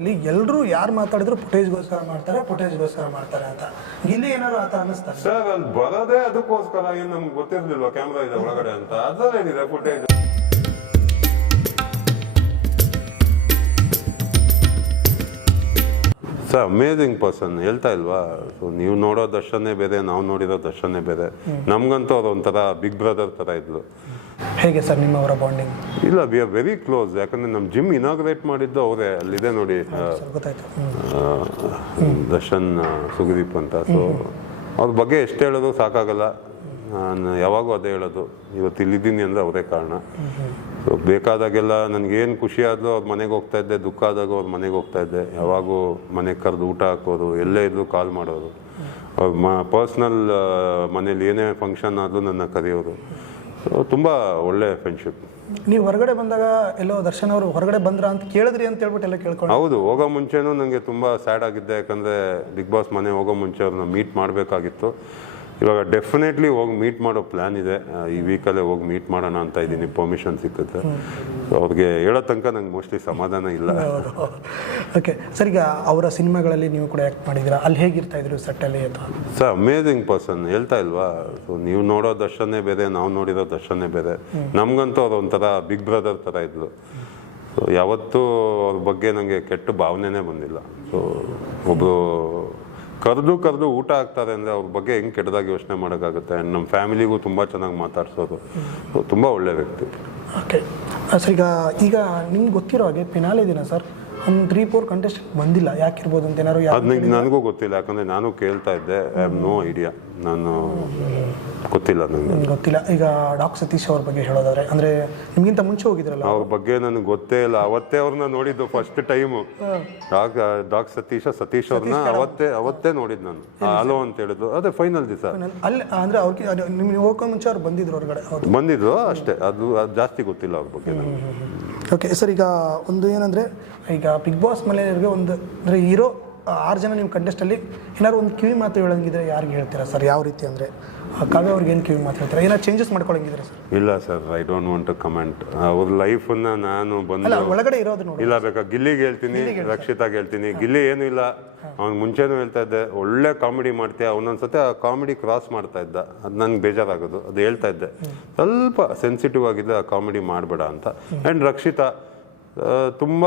ಇಲ್ಲಿ ಎಲ್ಲರೂ ಯಾರು ಮಾತಾಡಿದ್ರು ಫುಟೇಜ್ಗೋಸ್ಕರ ಮಾಡ್ತಾರೆ ಅಂತ ಇಲ್ಲಿ ಏನಾದ್ರು ಆತ ಅನ್ನಿಸ್ತಾರೆ ಸರ್. ಅಲ್ಲಿ ಬರೋದೇ ಅದಕ್ಕೋಸ್ಕರ, ಏನು ನಮ್ಗೆ ಗೊತ್ತಿರ್ಲಿಲ್ವ ಕ್ಯಾಮ್ರಾ ಇದೆ ಒಳಗಡೆ ಅಂತ, ಅದ್ರಲ್ಲೇನಿದೆ ಫುಟೇಜ್. ಸರ್ ಅಮೇಝಿಂಗ್ ಪರ್ಸನ್, ಹೇಳ್ತಾ ಇಲ್ವಾ? ಸೊ ನೀವು ನೋಡೋ ದರ್ಶನೇ ಬೇರೆ, ನಾವು ನೋಡಿರೋ ದರ್ಶನೇ ಬೇರೆ. ನಮ್ಗಂತೂ ಅವ್ರು ಒಂಥರ ಬಿಗ್ ಬ್ರದರ್ ಥರ ಇದ್ಲು. ಹೇಗೆ ಸರ್ ನಿಮ್ಮವರ ಬಾಂಡಿಂಗ್? ಇಲ್ಲ, ವಿ ಆರ್ ವೆರಿ ಕ್ಲೋಸ್. ಯಾಕಂದ್ರೆ ನಮ್ಮ ಜಿಮ್ ಇನಾಗ್ರೇಟ್ ಮಾಡಿದ್ದು ಅವರೇ, ಅಲ್ಲಿದೆ ನೋಡಿ ದರ್ಶನ್ ಸುಗದೀಪ್ ಅಂತ. ಸೊ ಅವ್ರ ಬಗ್ಗೆ ಎಷ್ಟು ಹೇಳೋದು ಸಾಕಾಗಲ್ಲ. ನಾನು ಯಾವಾಗೂ ಅದೇ ಹೇಳೋದು, ಇವತ್ತು ಇಲ್ಲಿದ್ದೀನಿ ಅಂದರೆ ಅವರೇ ಕಾರಣ. ಸೊ ಬೇಕಾದಾಗೆಲ್ಲ ನನಗೇನು ಖುಷಿ ಆದರೂ ಅವ್ರ ಮನೆಗೆ ಹೋಗ್ತಾ ಇದ್ದೆ, ದುಃಖ ಆದಾಗ ಅವ್ರ ಮನೆಗೆ ಹೋಗ್ತಾ ಇದ್ದೆ. ಯಾವಾಗೂ ಮನೆಗೆ ಕರೆದು ಊಟ ಹಾಕೋದು, ಎಲ್ಲೇ ಇದ್ದರೂ ಕಾಲ್ ಮಾಡೋರು. ಅವ್ರ ಪರ್ಸ್ನಲ್ ಮನೇಲಿ ಏನೇ ಫಂಕ್ಷನ್ ಆದರೂ ನನ್ನ ಕರೆಯೋರು. ಸೊ ತುಂಬ ಒಳ್ಳೆ ಫ್ರೆಂಡ್ಶಿಪ್. ನೀವು ಹೊರಗಡೆ ಬಂದಾಗ ಎಲ್ಲೋ ದರ್ಶನ್ ಅವರು ಹೊರಗಡೆ ಬಂದ್ರ ಅಂತ ಕೇಳಿದ್ರಿ ಅಂತ ಹೇಳ್ಬಿಟ್ಟು ಎಲ್ಲ ಕೇಳ್ಕೊಂಡು? ಹೌದು, ಹೋಗೋ ಮುಂಚೆನೂ ನನಗೆ ತುಂಬ ಸ್ಯಾಡ್ ಆಗಿದ್ದೆ. ಯಾಕಂದರೆ ಬಿಗ್ ಬಾಸ್ ಮನೆ ಹೋಗೋ ಮುಂಚೆ ಅವ್ರನ್ನ ಮೀಟ್ ಮಾಡಬೇಕಾಗಿತ್ತು. ಇವಾಗ ಡೆಫಿನೆಟ್ಲಿ ಹೋಗಿ ಮೀಟ್ ಮಾಡೋ ಪ್ಲ್ಯಾನ್ ಇದೆ. ಈ ವೀಕಲ್ಲೇ ಹೋಗಿ ಮೀಟ್ ಮಾಡೋಣ ಅಂತ ಇದ್ದೀನಿ, ಪರ್ಮಿಷನ್ ಸಿಕ್ಕುತ್ತೆ. ಅವ್ರಿಗೆ ಹೇಳೋ ತನಕ ನಂಗೆ ಮೋಸ್ಟ್ಲಿ ಸಮಾಧಾನ ಇಲ್ಲ. ಓಕೆ ಸರ್, ಈಗ ಅವರ ಸಿನಿಮಾಗಳಲ್ಲಿ ನೀವು ಕೂಡ ಆ್ಯಕ್ಟ್ ಮಾಡಿದ್ದೀರಾ, ಅಲ್ಲಿ ಹೇಗಿರ್ತಾ ಇದ್ರು ಸೆಟ್ಟಲ್ಲಿ ಅಥವಾ? ಸರ್ ಅಮೇಝಿಂಗ್ ಪರ್ಸನ್, ಹೇಳ್ತಾ ಇಲ್ವಾ? ಸೊ ನೀವು ನೋಡೋ ದರ್ಶನೇ ಬೇರೆ, ನಾವು ನೋಡಿರೋ ದರ್ಶನೇ ಬೇರೆ. ನಮ್ಗಂತೂ ಅವ್ರು ಒಂಥರ ಬಿಗ್ ಬ್ರದರ್ ಥರ ಇದ್ಲು. ಸೊ ಯಾವತ್ತೂ ಅವ್ರ ಬಗ್ಗೆ ನನಗೆ ಕೆಟ್ಟ ಭಾವನೆನೇ ಬಂದಿಲ್ಲ. ಸೊ ಒಬ್ಬರು ಕರೆದು ಊಟ ಆಗ್ತಾರೆ ಅಂದರೆ ಅವ್ರ ಬಗ್ಗೆ ಹೆಂಗೆ ಕೆಟ್ಟದಾಗಿ ಯೋಚನೆ ಮಾಡೋಕ್ಕಾಗುತ್ತೆ. ಆ್ಯಂಡ್ ನಮ್ಮ ಫ್ಯಾಮಿಲಿಗೂ ತುಂಬ ಚೆನ್ನಾಗಿ ಮಾತಾಡ್ಸೋದು. ಸೊ ತುಂಬ ಒಳ್ಳೆ ವ್ಯಕ್ತಿ. ಓಕೆ ಸರ್, ಈಗ ನಿಮ್ಗೆ ಗೊತ್ತಿರೋ ಹಾಗೆ ಫಿನಾಲೆ ದಿನ ಸರ್ ಒಂದು 3-4 ಕಂಟೆಸ್ಟೆಂಟ್ ಬಂದಿಲ್ಲ, ಯಾಕಿರ್ಬೋದು ಅಂತ ಏನಾದ್ರು? ಅದು ನನಗೂ ಗೊತ್ತಿಲ್ಲ, ಯಾಕಂದರೆ ನಾನು ಕೇಳ್ತಾ ಇದ್ದೆ. I have no idea. ನಾನು ಗೊತ್ತಿಲ್ಲ, ನನಗೆ ಗೊತ್ತಿಲ್ಲ. ಈಗ ಡಾಕ್ ಸತೀಶ್ ಅವ್ರ ಬಗ್ಗೆ ಹೇಳೋದಾದ್ರೆ, ಅಂದರೆ ನಿಮಗಿಂತ ಮುಂಚೆ ಹೋಗಿದ್ರಲ್ಲ, ಅವ್ರ ಬಗ್ಗೆ ನನಗೆ ಗೊತ್ತೇ ಇಲ್ಲ. ಅವತ್ತೇ ಅವ್ರನ್ನ ನೋಡಿದ್ದು ಫಸ್ಟ್ ಟೈಮು. ಡಾಕ್ ಸತೀಶ್ ಅವ್ರನ್ನ ಅವತ್ತೇ ನೋಡಿದ್ದು ನಾನು. ಹಲೋ ಅಂತ ಹೇಳಿದ್ರು, ಅದೇ ಫೈನಲ್ ದಿವಸ ಅಲ್ಲಿ. ಅಂದರೆ ಅವ್ರಿಗೆ ನಿಮ್ಗೆ ಹೋಗೋ ಮುಂಚೆ ಅವ್ರು ಬಂದಿದ್ರು ಹೊರಗಡೆ? ಬಂದಿದ್ರು ಅಷ್ಟೇ, ಅದು ಜಾಸ್ತಿ ಗೊತ್ತಿಲ್ಲ ಅವ್ರ ಬಗ್ಗೆ ನನಗೆ. ಓಕೆ ಸರ್, ಈಗ ಒಂದು ಏನಂದರೆ, ಈಗ ಬಿಗ್ ಬಾಸ್ ಮನೆಯವರಿಗೆ ಒಂದು ಅಂದರೆ ಹೀರೋ 6 ಜನ ನಿಮ್ಮ ಕಂಟೆಸ್ಟಲ್ಲಿ ಏನಾದ್ರು ಒಂದು ಕಿವಿ ಮಾತು ಹೇಳಂಗಿದ್ರೆ ಯಾರಿಗೆ ಹೇಳ್ತೀರಾ ಸರ್? ಯಾವ ರೀತಿ ಅಂದರೆ ಕಾವ್ಯ ಅವ್ರಿಗೆ ಏನು ಕಿವಿ ಮಾತು ಹೇಳ್ತೀರಾ? ಏನಾದ್ರು ಚೇಂಜಸ್ ಮಾಡ್ಕೊಳಂಗಿದ್ರೆ ಸರ್? ಇಲ್ಲ sir, I don't want to comment. ಅವ್ರ ಲೈಫನ್ನ ನಾನು ಬಂದು ಒಳಗಡೆ ಇರೋದು ನೋಡಿ. ಇಲ್ಲ, ಬೇಕಾ ಗಿಲ್ಲಿಗೆ ಹೇಳ್ತೀನಿ, ರಕ್ಷಿತಾಗೆ ಹೇಳ್ತೀನಿ. ಗಿಲ್ಲಿ ಏನೂ ಇಲ್ಲ, ಅವ್ನು ಮುಂಚೆನೂ ಹೇಳ್ತಾ ಇದ್ದೆ, ಒಳ್ಳೆ ಕಾಮಿಡಿ ಮಾಡ್ತೀಯ. ಅವನೊಂದ್ಸತಿ ಆ ಕಾಮಿಡಿ ಕ್ರಾಸ್ ಮಾಡ್ತಾ ಇದ್ದ, ಅದು ನನಗೆ ಬೇಜಾರಾಗೋದು. ಅದು ಹೇಳ್ತಾ ಇದ್ದೆ, ಸ್ವಲ್ಪ ಸೆನ್ಸಿಟಿವ್ ಆಗಿದೆ, ಆ ಕಾಮಿಡಿ ಮಾಡಬೇಡ ಅಂತ. ಆ್ಯಂಡ್ ರಕ್ಷಿತಾ ತುಂಬ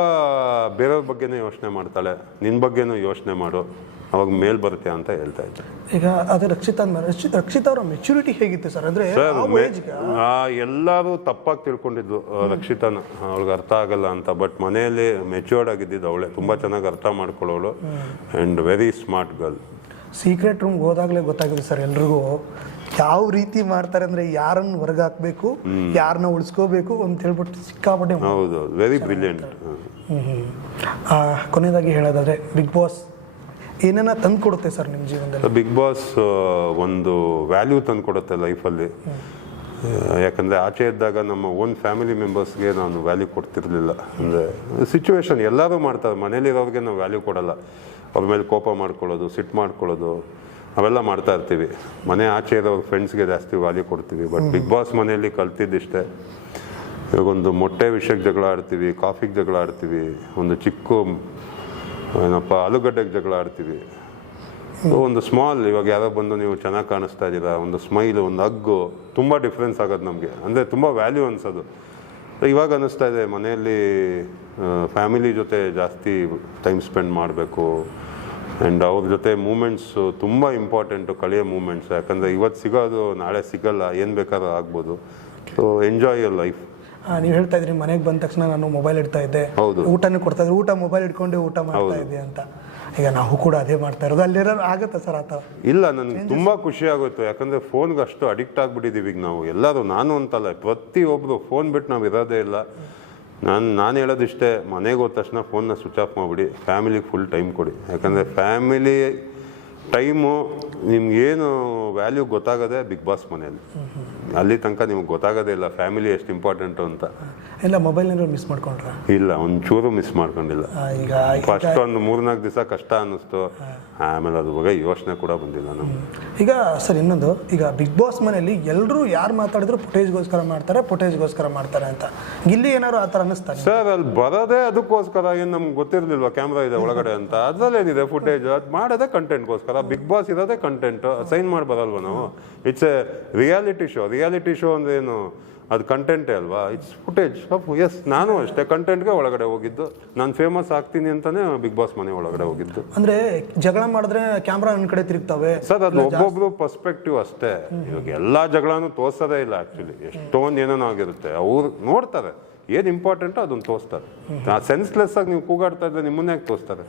ಬೇರೆಯವ್ರ ಬಗ್ಗೆನೂ ಯೋಚನೆ ಮಾಡ್ತಾಳೆ, ನಿನ್ನ ಬಗ್ಗೆನೂ ಯೋಚನೆ ಮಾಡು, ಅವಾಗ ಮೇಲ್ ಬರುತ್ತೆ ಅಂತ ಹೇಳ್ತಾ ಇದ್ದೆ. ಈಗ ಅದೇ ರಕ್ಷಿತಾ ಅವರ ಮೆಚುರಿಟಿ ಹೇಗಿತ್ತು ಸರ್? ಅಂದರೆ ಎಲ್ಲರೂ ತಪ್ಪಾಗಿ ತಿಳ್ಕೊಂಡಿದ್ದು ರಕ್ಷಿತಾನ, ಅವಳಿಗೆ ಅರ್ಥ ಆಗಲ್ಲ ಅಂತ. ಬಟ್ ಮನೆಯಲ್ಲಿ ಮೆಚ್ಯೂರ್ಡ್ ಆಗಿದ್ದಿದ್ದು ಅವಳೆ, ತುಂಬ ಚೆನ್ನಾಗಿ ಅರ್ಥ ಮಾಡ್ಕೊಳ್ಳೋಳು. And very smart girl. Secret ರೂಮ್ಗೆ ಹೋದಾಗಲೇ ಗೊತ್ತಾಗಿದೆ ಸರ್ ಎಲ್ರಿಗೂ ಯಾವ ರೀತಿ ಮಾಡ್ತಾರೆ ಅಂದರೆ, ಯಾರನ್ನು ಹೊರಗೆ ಹಾಕಬೇಕು, ಯಾರನ್ನ ಉಳಿಸ್ಕೋಬೇಕು ಅಂತ ಹೇಳ್ಬಿಟ್ಟು ಸಿಕ್ಕಾಪಟ್ಟೆ. ಹೌದು, ವೆರಿ ಬ್ರಿಲಿಯಂಟ್. ಕೊನೆಯದಾಗಿ ಹೇಳೋದಾದ್ರೆ, ಬಿಗ್ ಬಾಸ್ ಏನೇನ ತಂದು ಕೊಡುತ್ತೆ ಸರ್ ನಿಮ್ಮ ಜೀವನದಲ್ಲಿ? ಬಿಗ್ ಬಾಸ್ ಒಂದು ವ್ಯಾಲ್ಯೂ ತಂದು ಕೊಡುತ್ತೆ ಲೈಫಲ್ಲಿ. ಯಾಕಂದರೆ ಆಚೆ ಇದ್ದಾಗ ನಮ್ಮ ಓನ್ ಫ್ಯಾಮಿಲಿ ಮೆಂಬರ್ಸ್ಗೆ ನಾನು ವ್ಯಾಲ್ಯೂ ಕೊಡ್ತಿರ್ಲಿಲ್ಲ. ಅಂದರೆ ಸಿಚುವೇಶನ್ ಎಲ್ಲರೂ ಮಾಡ್ತಾರೆ, ಮನೇಲಿರೋರಿಗೆ ನಾವು ವ್ಯಾಲ್ಯೂ ಕೊಡಲ್ಲ. ಅವ್ರ ಮೇಲೆ ಕೋಪ ಮಾಡ್ಕೊಳ್ಳೋದು, ಸಿಟ್ಟು ಮಾಡ್ಕೊಳ್ಳೋದು, ಅವೆಲ್ಲ ಮಾಡ್ತಾ ಇರ್ತೀವಿ. ಮನೆ ಆಚೆ ಇರೋರು ಫ್ರೆಂಡ್ಸ್ಗೆ ಜಾಸ್ತಿ ವ್ಯಾಲ್ಯೂ ಕೊಡ್ತೀವಿ. ಬಟ್ ಬಿಗ್ ಬಾಸ್ ಮನೆಯಲ್ಲಿ ಕಲ್ತಿದ್ದಿಷ್ಟೇ. ಇವಾಗೊಂದು ಮೊಟ್ಟೆ ವಿಷಯಕ್ಕೆ ಜಗಳ ಆಡ್ತೀವಿ, ಕಾಫಿಗೆ ಜಗಳ ಆಡ್ತೀವಿ, ಒಂದು ಚಿಕ್ಕ ಆಲೂಗಡ್ಡೆಗೆ ಜಗಳ ಆಡ್ತೀವಿ. ಒಂದು ಸ್ಮಾಲ್, ಇವಾಗ ಯಾರೋ ಬಂದು ನೀವು ಚೆನ್ನಾಗಿ ಕಾಣಿಸ್ತಾ ಇದ್ದೀರಾ, ಒಂದು ಸ್ಮೈಲು, ಒಂದು ಹಗ್ಗು, ತುಂಬ ಡಿಫ್ರೆನ್ಸ್ ಆಗೋದು ನಮಗೆ. ಅಂದರೆ ತುಂಬ ವ್ಯಾಲ್ಯೂ ಅನಿಸೋದು. ಇವಾಗ ಅನ್ನಿಸ್ತಾ ಇದೆ ಮನೆಯಲ್ಲಿ ಫ್ಯಾಮಿಲಿ ಜೊತೆ ಜಾಸ್ತಿ ಟೈಮ್ ಸ್ಪೆಂಡ್ ಮಾಡಬೇಕು. ಆ್ಯಂಡ್ ಅವ್ರ ಜೊತೆ ಮೂಮೆಂಟ್ಸು ತುಂಬ ಇಂಪಾರ್ಟೆಂಟು, ಕಳೆಯೋ ಮೂಮೆಂಟ್ಸ್. ಯಾಕಂದರೆ ಇವತ್ತು ಸಿಗೋದು ನಾಳೆ ಸಿಗಲ್ಲ, ಏನು ಬೇಕಾದ್ರೂ ಆಗ್ಬೋದು. So enjoy your life. ನೀವು ಹೇಳ್ತಾ ಇದ್ರಿ ಮನೆಗೆ ಬಂದ ತಕ್ಷಣ ನಾನು ಮೊಬೈಲ್ ಇಡ್ತಾ ಇದ್ದೆ, ಊಟನೂ ಕೊಡ್ತಾ ಇದ್ದೆ, ಊಟ ಮೊಬೈಲ್ ಇಟ್ಕೊಂಡೆ ಊಟ ಮಾಡ್ತಾ ಇದ್ದೆ ಅಂತ. ಈಗ ನಾವು ಕೂಡ ಅದೇ ಮಾಡ್ತಾ ಇರೋದು. ಅಲ್ಲಿರೋ ಆಗುತ್ತೆ ಸರ್ ಆ ಥರ? ಇಲ್ಲ, ನನಗೆ ತುಂಬ ಖುಷಿ ಆಗುತ್ತೆ. ಯಾಕಂದರೆ ಫೋನ್ಗೆ ಅಷ್ಟು ಅಡಿಕ್ಟ್ ಆಗಿಬಿಟ್ಟಿದ್ದೀವಿ ಈಗ ನಾವು ಎಲ್ಲರೂ. ನಾನು ಅಂತಲ್ಲ, ಪ್ರತಿಯೊಬ್ಬರು ಫೋನ್ ಬಿಟ್ಟು ನಾವು ಇರೋದೇ ಇಲ್ಲ. ನಾನು ಹೇಳೋದಿಷ್ಟೇ, ಮನೆಗೆ ಹೋದ ತಕ್ಷಣ ಫೋನ್ನ ಸ್ವಿಚ್ ಆಫ್ ಮಾಡಿಬಿಡಿ, ಫ್ಯಾಮಿಲಿಗೆ ಫುಲ್ ಟೈಮ್ ಕೊಡಿ. ಯಾಕಂದರೆ ಫ್ಯಾಮಿಲಿ ಟೈಮು ನಿಮ್ಗೇನು ವ್ಯಾಲ್ಯೂ ಗೊತ್ತಾಗೋದೇ ಬಿಗ್ ಬಾಸ್ ಮನೆಯಲ್ಲಿ. ಅಲ್ಲಿ ತನಕ ನಿಮ್ಗೆ ಗೊತ್ತಾಗೋದೇ ಇಲ್ಲ ಫ್ಯಾಮಿಲಿ ಎಷ್ಟು ಇಂಪಾರ್ಟೆಂಟು ಅಂತ. ಇಲ್ಲ ಮೊಬೈಲ್ನಾದ್ರು ಮಿಸ್ ಮಾಡ್ಕೊಂಡ್ರ? ಇಲ್ಲ, ಒಂಚೂರು ಮಿಸ್ ಮಾಡ್ಕೊಂಡಿಲ್ಲ. ಈಗ ಫಸ್ಟ್ ಒಂದು 3-4 ದಿವಸ ಕಷ್ಟ ಅನ್ನಿಸ್ತು, ಆಮೇಲೆ ಅದ್ರ ಬಗ್ಗೆ ಯೋಚನೆ ಕೂಡ ಬಂದಿಲ್ಲ ನಮ್ಗೆ. ಈಗ ಸರ್ ಇನ್ನೊಂದು, ಈಗ ಬಿಗ್ ಬಾಸ್ ಮನೆಯಲ್ಲಿ ಎಲ್ಲರೂ ಯಾರು ಮಾತಾಡಿದ್ರು ಫುಟೇಜ್ಗೋಸ್ಕರ ಮಾಡ್ತಾರೆ ಅಂತ, ಗಿಲ್ಲಿ ಏನಾದ್ರು ಆ ಥರ ಅನ್ನಿಸ್ತಾರೆ? ಸರ್ ಅಲ್ಲಿ ಬರೋದೇ ಅದಕ್ಕೋಸ್ಕರ, ಏನು ನಮ್ಗೆ ಗೊತ್ತಿರಲಿಲ್ವಾ ಕ್ಯಾಮ್ರಾ ಇದೆ ಒಳಗಡೆ ಅಂತ? ಅದ್ರಲ್ಲೇನಿದೆ ಫುಟೇಜ್, ಅದು ಮಾಡೋದೇ ಕಂಟೆಂಟ್ಗೋಸ್ಕರ. ಬಿಗ್ ಬಾಸ್ ಇರೋದೇ ಕಂಟೆಂಟ್, ಸೈನ್ ಮಾಡಿ ಬರಲ್ವ ನಾವು? ಇಟ್ಸ್ ಎ ರಿಯಾಲಿಟಿ ಶೋ ಅಂದ್ರೆ ಏನು, ಅದು ಕಂಟೆಂಟೇ ಅಲ್ವಾ? It's footage. ಎಸ್, ನಾನು ಅಷ್ಟೇ ಕಂಟೆಂಟ್ಗೆ ಒಳಗಡೆ ಹೋಗಿದ್ದು. ನಾನು ಫೇಮಸ್ ಆಗ್ತೀನಿ ಅಂತಾನೆ ಬಿಗ್ ಬಾಸ್ ಮನೆ ಒಳಗಡೆ ಹೋಗಿದ್ದು. ಅಂದ್ರೆ ಜಗಳ ಮಾಡಿದ್ರೆ ಕ್ಯಾಮ್ರಾ ನನ್ನ ಕಡೆ ತಿರುಗ್ತವೆ ಸರ್, ಅದು ಒಬ್ಬೊಬ್ರು ಪರ್ಸ್ಪೆಕ್ಟಿವ್ ಅಷ್ಟೇ. ಇವಾಗ ಎಲ್ಲಾ ಜಗಳನೂ ತೋರ್ಸೋದೇ ಇಲ್ಲ ಆಕ್ಚುಲಿ. ಎಷ್ಟೊಂದು ಏನೇನೋ ಆಗಿರುತ್ತೆ, ಅವ್ರು ನೋಡ್ತಾರೆ ಏನ್ ಇಂಪಾರ್ಟೆಂಟೋ ಅದನ್ನ ತೋರಿಸ್ತಾರೆ. ಸೆನ್ಸ್ಲೆಸ್ ಆಗಿ ನೀವು ಕೂಗಾಡ್ತಾ ಇದ್ರೆ ನಿಮ್ಮನ್ನೇ ತೋರಿಸ್ತಾರೆ.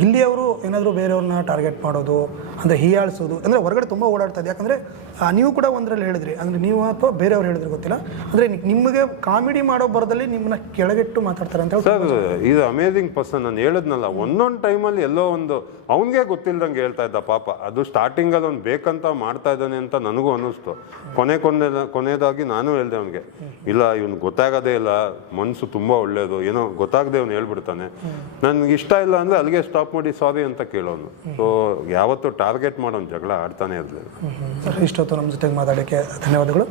ಗಿಲ್ಲಿ ಅವರು ಏನಾದರೂ ಬೇರೆಯವ್ರನ್ನ ಟಾರ್ಗೆಟ್ ಮಾಡೋದು, ಅಂದರೆ ಹೀಯಾಳಿಸೋದು, ಅಂದರೆ ಹೊರಗಡೆ ತುಂಬ ಓಡಾಡ್ತಾ ಇದೆ. ಯಾಕಂದರೆ ನೀವು ಕೂಡ ಒಂದರಲ್ಲಿ ಹೇಳಿದ್ರಿ, ಅಂದರೆ ನೀವು ಅಥವಾ ಬೇರೆಯವ್ರು ಹೇಳಿದ್ರೆ ಗೊತ್ತಿಲ್ಲ, ಅಂದರೆ ನಿಮಗೆ ಕಾಮಿಡಿ ಮಾಡೋ ಬರದಲ್ಲಿ ನಿಮ್ಮನ್ನ ಕೆಳಗಿಟ್ಟು ಮಾತಾಡ್ತಾರೆ ಅಂತ. ಸರ್, ಇದು ಅಮೇಝಿಂಗ್ ಪರ್ಸನ್. ನಾನು ಹೇಳಿದ್ನಲ್ಲ, ಒಂದೊಂದು ಟೈಮಲ್ಲಿ ಎಲ್ಲೋ ಒಂದು ಅವನಿಗೆ ಗೊತ್ತಿಲ್ದಂಗೆ ಹೇಳ್ತಾ ಇದ್ದ ಪಾಪ. ಅದು ಸ್ಟಾರ್ಟಿಂಗಲ್ಲಿ ಅವ್ನು ಬೇಕಂತ ಮಾಡ್ತಾ ಇದ್ದಾನೆ ಅಂತ ನನಗೂ ಅನ್ನಿಸ್ತು. ಕೊನೆಯದಾಗಿ ನಾನು ಹೇಳ್ದೆ ಅವನಿಗೆ, ಇಲ್ಲ ಇವ್ನು ಗೊತ್ತಾಗೋದೇ ಇಲ್ಲ, ಮನಸ್ಸು ತುಂಬ ಒಳ್ಳೇದು, ಏನೋ ಗೊತ್ತಾಗದೆ ಅವ್ನು ಹೇಳ್ಬಿಡ್ತಾನೆ, ನನ್ಗೆ ಇಷ್ಟ ಇಲ್ಲ ಅಂದರೆ ಅಲ್ಲಿಗೆ ಸ್ಟಾಪ್ ಮಾಡಿ ಸಾರಿ ಅಂತ ಕೇಳೋನು. ಸೊ ಯಾವತ್ತೂ ಟಾರ್ಗೆಟ್ ಮಾಡೋನು ಜಗಳ ಆಡ್ತಾನೆ ಇರಲಿಲ್ಲ. ಸರ್, ಇಷ್ಟೊತ್ತು ನಮ್ಮ ಜೊತೆಗೆ ಮಾತಾಡೋಕ್ಕೆ ಧನ್ಯವಾದಗಳು.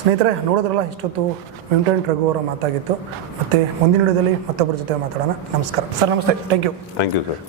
ಸ್ನೇಹಿತರೆ, ನೋಡೋದ್ರಲ್ಲ, ಇಷ್ಟೊತ್ತು ವೆಂಕಟೇಶ್ ರಘು ಅವರ ಮಾತಾಗಿತ್ತು. ಮತ್ತು ಮುಂದಿನ ವಿಡಿಯೋದಲ್ಲಿ ಮತ್ತೊಬ್ಬರ ಜೊತೆ ಮಾತಾಡೋಣ. ನಮಸ್ಕಾರ ಸರ್. ನಮಸ್ತೆ. Thank you sir.